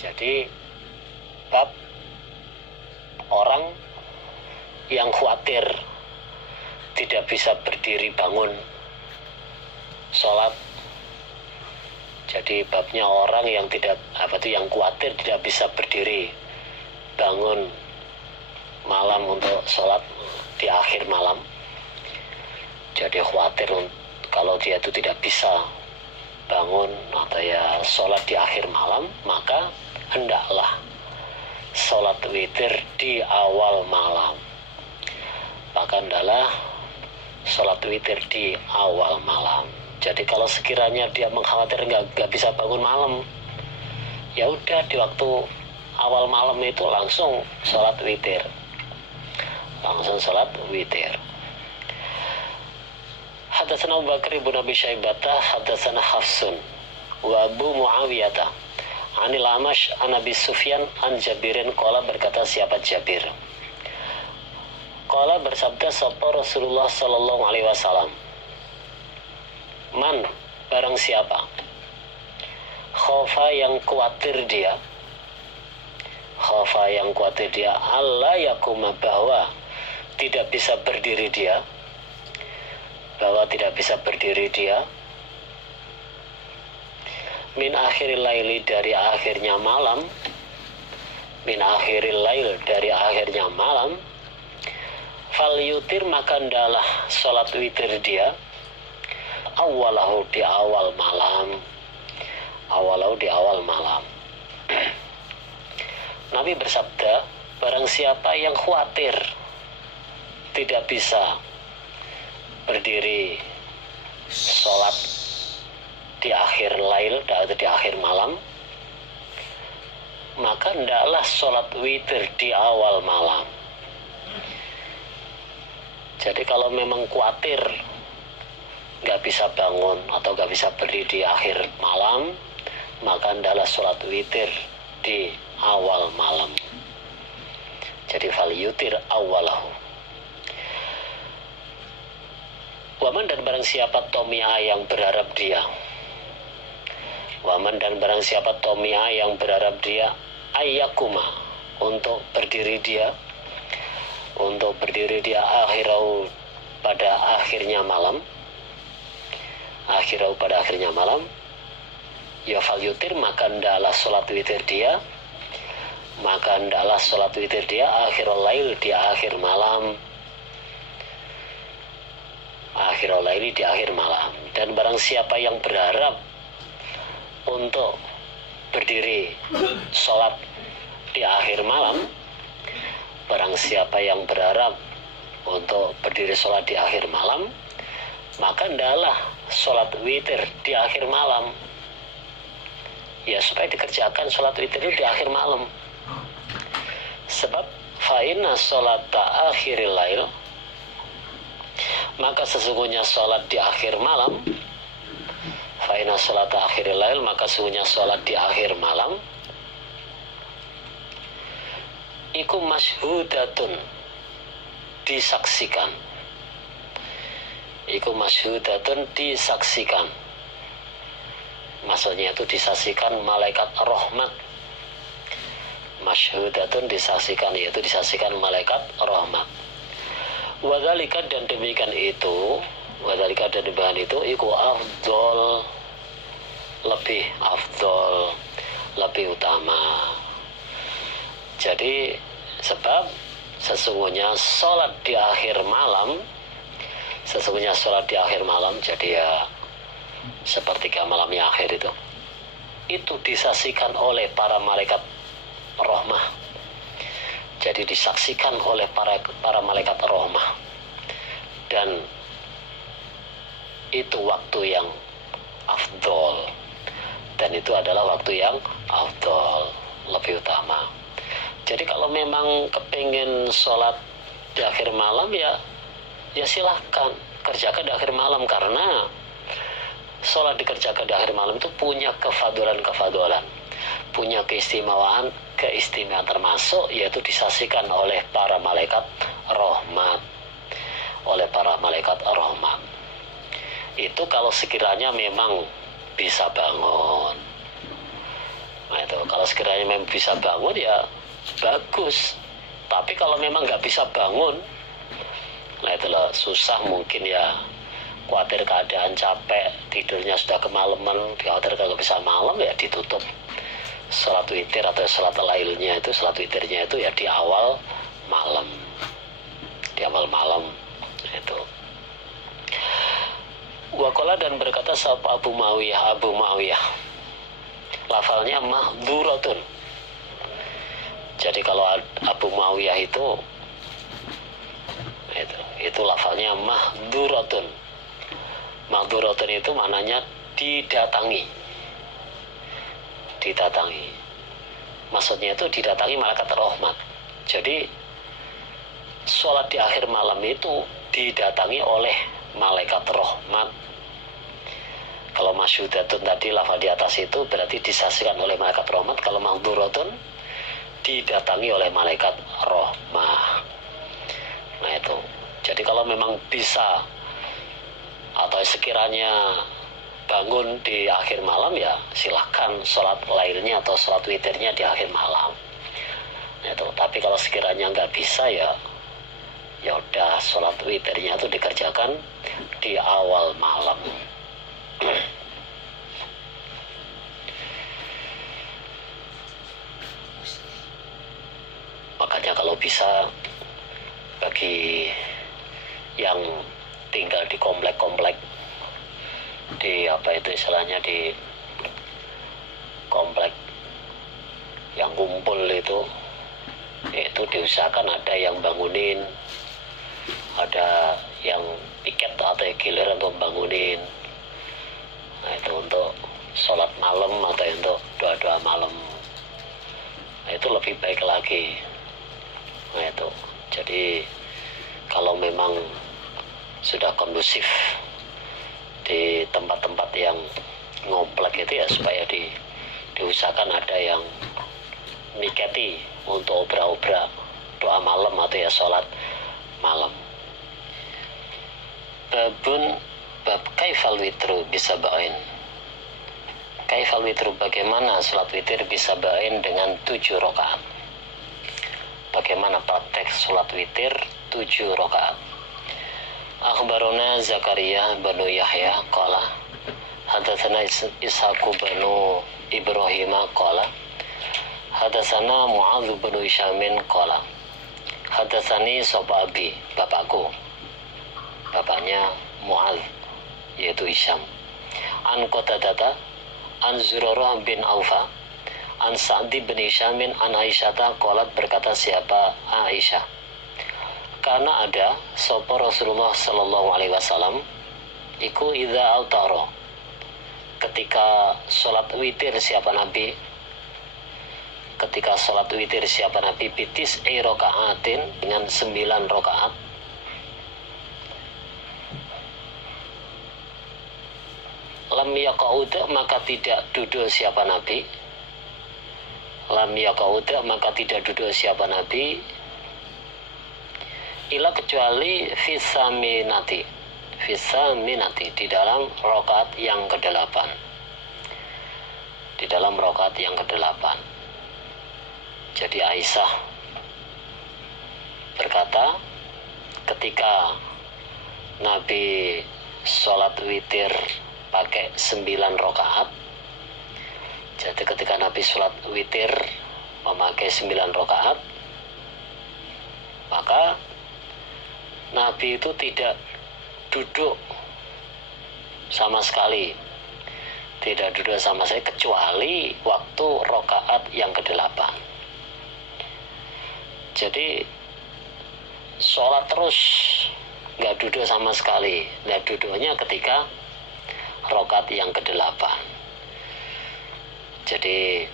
Jadi bab orang yang khawatir tidak bisa berdiri bangun sholat. Jadi babnya orang yang yang khawatir tidak bisa berdiri bangun malam untuk sholat di akhir malam. Jadi khawatir kalau dia itu tidak bisa bangun atau ya sholat di akhir malam, maka hendaklah sholat witir di awal malam. Maka hendaklah sholat witir di awal malam. Jadi kalau sekiranya dia mengkhawatir nggak bisa bangun malam, ya udah di waktu awal malam itu langsung sholat witir. Hadatsana Abu Bakar ibn Abi Syaibah, hadatsana Hafsun wa Abu Muawiyah anil Amash an Abi Sufyan an Jabirin qala, berkata siapa Jabir, qala bersabda sapa Rasulullah sallallahu alaihi wasallam, man barang siapa khafa yang khawatir dia Allah yakuma bahwa tidak bisa berdiri dia min akhiril laili dari akhirnya malam fal yutir maka adalah sholat witir dia awalahu di awal malam. Nabi bersabda, barang siapa yang khawatir tidak bisa berdiri sholat di akhir lail atau di akhir malam, maka hendaklah sholat witir di awal malam. Jadi kalau memang khawatir nggak bisa bangun atau nggak bisa berdiri di akhir malam, maka hendaklah sholat witir di awal malam. Jadi fal yutir awalahu. Waman dan barang siapa tomia yang berharap dia ayyakuma untuk berdiri dia akhirau pada akhirnya malam, ya fal yutir maka hendaklah sholat witir dia akhirul lail di akhir malam. Dan barang siapa yang berharap untuk berdiri sholat di akhir malam, maka hendaklah sholat witir di akhir malam. Ya supaya dikerjakan sholat witir itu di akhir malam. Sebab fa'inna sholata akhiril lail, maka sesungguhnya sholat di akhir malam, iku masyhudatun disaksikan. Maksudnya itu disaksikan malaikat rahmat. Masyhudatun disaksikan, yaitu disaksikan malaikat rahmat. Wadzalika dan demikian itu iku afdol, lebih utama. Jadi sebab sesungguhnya sholat di akhir malam, jadi ya sepertiga malamnya akhir itu disaksikan oleh para malaikat rahmah. Jadi disaksikan oleh para malaikat rahmah, dan itu waktu yang afdol, dan itu adalah waktu yang afdol, lebih utama. Jadi kalau memang kepingin sholat di akhir malam, ya silahkan kerjakan di akhir malam, karena sholat dikerjakan di akhir malam itu punya kefadolan, punya keistimewaan, termasuk yaitu disaksikan oleh para malaikat rahmat. Itu kalau sekiranya memang bisa bangun. Nah itu Kalau sekiranya memang bisa bangun ya bagus, tapi kalau memang nggak bisa bangun, nah itulah susah, mungkin ya khawatir keadaan capek, tidurnya sudah kemalaman, khawatir kalau bisa malam ya ditutup salat witir atau salat lailnya itu, salat witirnya itu ya di awal malam, itu. Wakola dan berkata sapa Abu Muawiyah, lafalnya mahduratun. Jadi kalau Abu Muawiyah itu lafalnya mahduratun. Mahduratun itu maknanya didatangi. Maksudnya itu didatangi malaikat rahmat. Jadi sholat di akhir malam itu didatangi oleh malaikat rahmat. Kalau masyudatun tadi lafal di atas itu berarti disaksikan oleh malaikat rahmat. Kalau mahduratun didatangi oleh malaikat rahmah. Nah itu. Jadi kalau memang bisa atau sekiranya bangun di akhir malam ya silahkan sholat lailnya atau sholat witirnya di akhir malam. Nah itu. Tapi kalau sekiranya nggak bisa ya udah sholat witirnya itu dikerjakan di awal malam. Makanya kalau bisa bagi yang tinggal di komplek-komplek, di di komplek yang kumpul itu diusahakan ada yang bangunin, ada yang piket atau gilir untuk bangunin. Nah itu untuk sholat malam atau untuk doa-doa malam. Nah itu lebih baik lagi. Nah itu. Jadi kalau memang sudah kondusif di tempat-tempat yang ngomplek itu ya supaya diusahakan ada yang miketi untuk obra-obra doa malam atau ya sholat malam. Bab kaifal witru bisa bain. Kaifal witru, bagaimana sholat witir bisa bain dengan 7 rakaat. Bagaimana praktek sholat witir 7 rakaat. Akhbaruna Zakaria banu Yahya qala hadatsana Ishaq banu Ibrahim qala hadatsana Mu'adz bin Hisyamin qala hadatsani sapa abi, bapakku, bapaknya Mu'adz yaitu Hisyam, an Qatadah an Zurarah bin Aufa an Sa'di bin Hisyamin an Aisyata qalat, berkata siapa Aisyah, karena ada sapa Rasulullah sallallahu alaihi wasallam iku idza autara, ketika sholat witir siapa Nabi, bitis rokaatin, dengan 9 rokaat, lam yaqaud, maka tidak duduk siapa Nabi, ila kecuali fisaminati di dalam rokaat yang ke-8, Jadi Aisyah berkata ketika Nabi sholat witir pakai 9 rokaat, jadi ketika Nabi sholat witir memakai 9 rokaat, maka Nabi itu tidak duduk sama sekali, kecuali waktu rokaat yang ke-8. Jadi sholat terus, nggak duduk sama sekali. Nah duduknya ketika rokaat yang ke-8. Jadi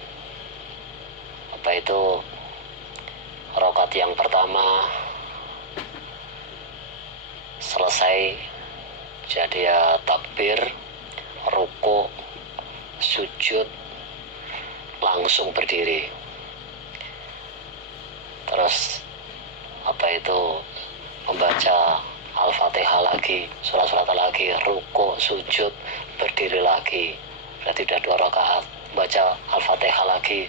rokaat yang pertama selesai, jadi ya takbir, ruku, sujud, langsung berdiri, terus membaca Al-Fatihah lagi, surat-surat lagi, ruku, sujud, berdiri lagi, berarti udah 2 rakaat, baca Al-Fatihah lagi,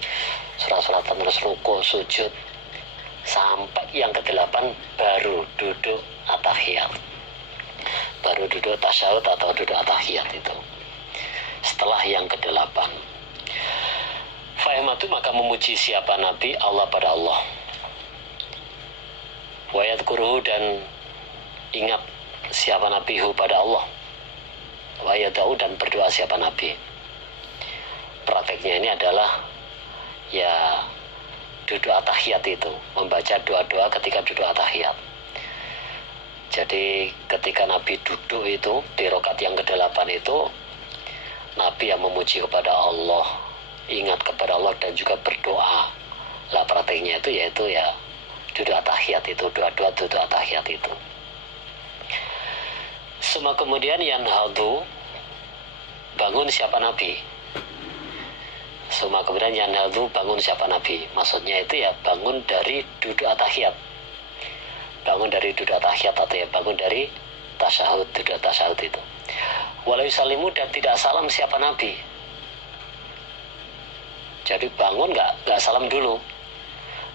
surat-suratan, terus ruku, sujud, sampai yang ke-8 baru duduk atahiyat, baru duduk tasyahud atau duduk atahiyat itu. Setelah yang ke-8, fa'ihmatu maka memuji siapa Nabi Allah pada Allah, wa yadhkuruhu dan ingat siapa Nabi hu pada Allah, wa yad'u dan berdoa siapa Nabi. Prakteknya ini adalah ya duduk atahiyat itu, membaca doa-doa ketika duduk atahiyat. Jadi ketika Nabi duduk itu di rakaat yang ke-8 itu, Nabi yang memuji kepada Allah, ingat kepada Allah dan juga berdoa. Lah prakteknya itu yaitu ya duduk atahiyat itu, doa-doa duduk atahiyat itu. Semua kemudian yanhadu, bangun siapa Nabi. Semua kemudian yanhadu, bangun siapa Nabi. Maksudnya itu ya bangun dari duduk atahiyat, bangun dari duduk atahiyat atau ya bangun dari tasyahud, duduk tasyahud itu. Walau salimu dan tidak salam siapa Nabi. Jadi bangun nggak salam dulu.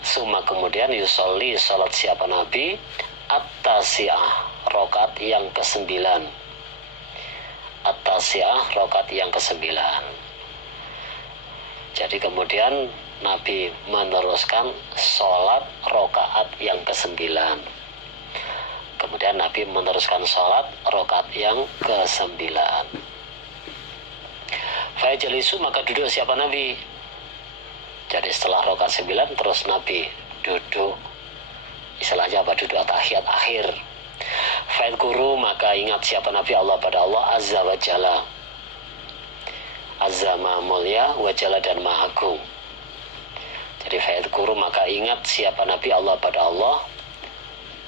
Semua kemudian yusolli, salat siapa Nabi, at-tasi'ah, rakaat yang ke-9. At-tasi'ah, rakaat yang ke-9. Jadi kemudian Nabi meneruskan sholat rakaat yang ke-9. Kemudian Nabi meneruskan sholat rakaat yang ke-9. Fa'jalisu maka duduk siapa Nabi. Jadi setelah rakaat 9 terus Nabi duduk, istilahnya apa, duduk atahiyat akhir. Fa'dzkuru maka ingat siapa Nabi Allah pada Allah azza wa jalla. Azza maha mulia, wa jalla dan maha agung. Jadi fa'dzkuru maka ingat siapa Nabi Allah pada Allah,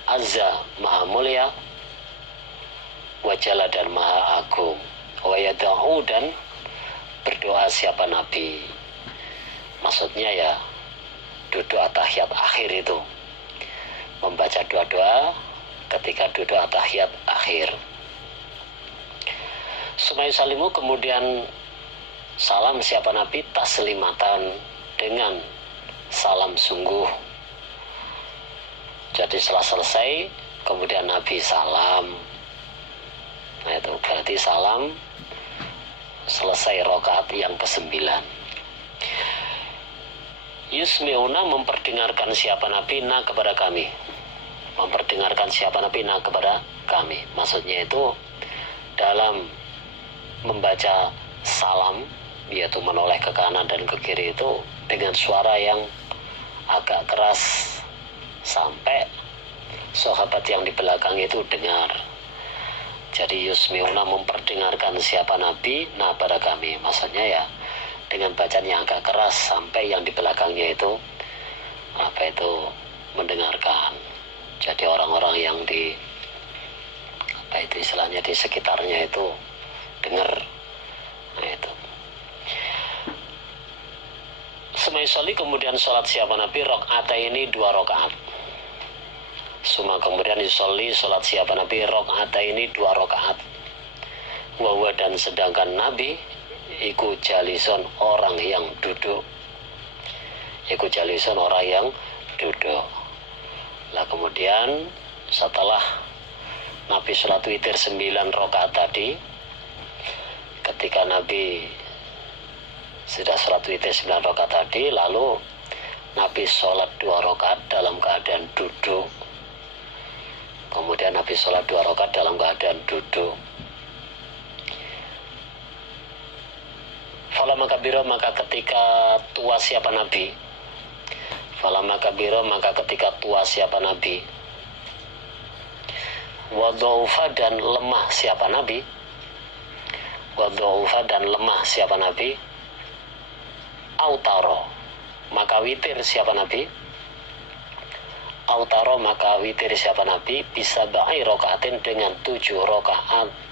azza maha mulia, wa jalla dan maha agung, wa yad'u dan berdoa siapa Nabi. Maksudnya ya duduk atahiyat akhir itu, membaca doa-doa ketika duduk atahiyat akhir. Sumai salimu kemudian salam siapa Nabi taslimatan, dengan salam sungguh. Jadi setelah selesai kemudian Nabi salam. Nah itu berarti salam selesai rakaat yang ke-9. Yusmi'una memperdengarkan siapa Nabi na kepada kami. Memperdengarkan siapa Nabi na kepada kami. Maksudnya itu dalam membaca salam, yaitu menoleh ke kanan dan ke kiri itu dengan suara yang agak keras sampai sahabat yang di belakang itu dengar. Jadi yusmi'una memperdengarkan siapa Nabi na pada kami. Maksudnya ya dengan bacaan yang agak keras sampai yang di belakangnya itu mendengarkan. Jadi orang-orang yang di istilahnya di sekitarnya itu dengar. Nah itu. Semaisali kemudian sholat siapa Nabi rakaat ini 2 rakaat. Suma kemudian yusolli sholat siapa Nabi rakaat ini 2 rakaat. Wawa dan sedangkan Nabi iku jalison orang yang duduk. Iku jalison orang yang duduk. Lah kemudian setelah Nabi sholat witir 9 rakaat tadi, ketika Nabi sudah sholat witir 9 rakaat tadi, lalu Nabi sholat 2 rakaat dalam keadaan duduk. Kemudian Nabi sholat 2 rakaat dalam keadaan duduk. Falamma kabira maka ketika tua siapa Nabi. Falamma kabira maka ketika tua siapa Nabi. Wa dhaufa dan lemah siapa Nabi. Wa dhaufa dan lemah siapa Nabi. Autaro maka witir siapa Nabi. Autaro maka witir siapa Nabi bisa ba'i rokaatin dengan 7 rokaat.